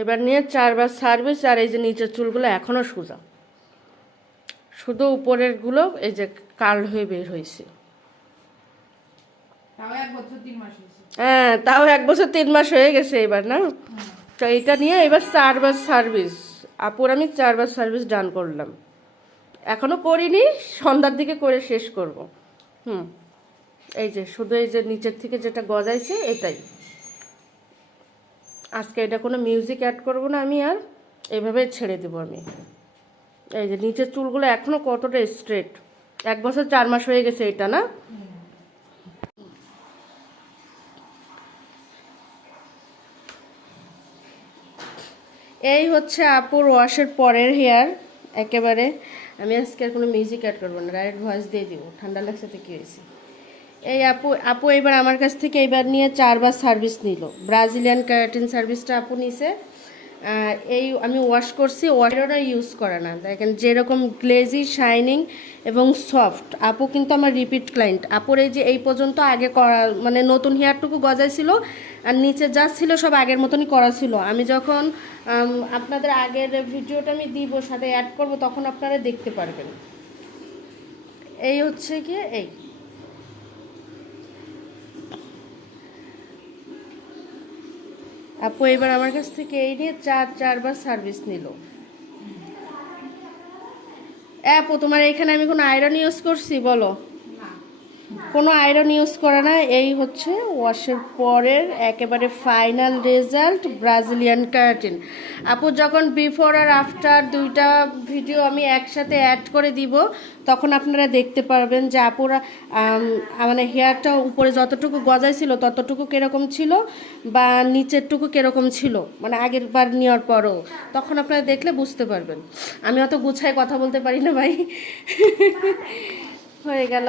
এবার নিয়ে 4বার সার্ভিস। আর এই যে নিচের চুলগুলো এখনও সোজা, শুধু উপরেরগুলো এই যে কার্ল হয়ে বের হয়েছে। হ্যাঁ, তাও 1 বছর 3 মাস হয়ে গেছে এবার না। তো এটা নিয়ে এবার 4বার সার্ভিস। আপুর আমি 4বার সার্ভিস ডান করলাম, এখনো করিনি, সন্ধ্যার দিকে করে শেষ করব। এই যে শুধু এই যে নিচের থেকে যেটা গজাইছে এটাই। আজকে এটা কোনো মিউজিক অ্যাড করব না আমি, আর এভাবে ছেড়ে দেবো আমি। এই যে নিচের চুলগুলো এখনো কতটা স্ট্রেট, 1 বছর 4 মাস হয়ে গেছে এটা না। এই হচ্ছে আপুর ওয়াশের পরের হেয়ার একেবারে। আমি আজকে আর কোনো মিউজিক অ্যাড করবো না, ডাইরেক্ট ভয়েস দিয়ে দিব। ঠান্ডা লাগছে তো কী হয়েছে। এই আপু এবার আমার কাছ থেকে এবার নিয়ে 4বার সার্ভিস নিল। ব্রাজিলিয়ান ক্যারাটিন সার্ভিসটা আপু নিছে। এই আমি ওয়াশ করছি, ওয়াটারও ইউজ করে না। দেখেন যেরকম গ্লেজি, শাইনিং এবং সফট। আপু কিন্তু আমার রিপিট ক্লায়েন্ট। আপুর এই যে এই পর্যন্ত আগে করা মানে নতুন হেয়ারটুকু গজাইছিল, আর নিচে যা ছিল সব আগের মতনই করা ছিল। আমি যখন আপনাদের আগের ভিডিওটা আমি দিব, সাথে অ্যাড করব, তখন আপনারা দেখতে পারবেন। এই হচ্ছে গিয়ে এই আপু এবার আমার কাছ থেকে এই নিয়ে 4বার সার্ভিস নিল। আপু তোমার এখানে আমি কোনো আয়রন ইউজ করছি বলো? কোনো আয়রন ইউজ করে না। এই হচ্ছে ওয়াশের পরের একেবারে ফাইনাল রেজাল্ট, ব্রাজিলিয়ান ক্যারাটিন। আপু যখন বিফোর আর আফটার দুইটা ভিডিও আমি একসাথে অ্যাড করে দিব, তখন আপনারা দেখতে পারবেন যে আপুরা মানে হেয়ারটা উপরে যতটুকু গজাইছিল ততটুকু কীরকম ছিল, বা নিচেরটুকু কীরকম ছিল, মানে আগের বার নেওয়ার পরও। তখন আপনারা দেখলে বুঝতে পারবেন। আমি অত গুছায় কথা বলতে পারি না ভাই। হয়ে গেল।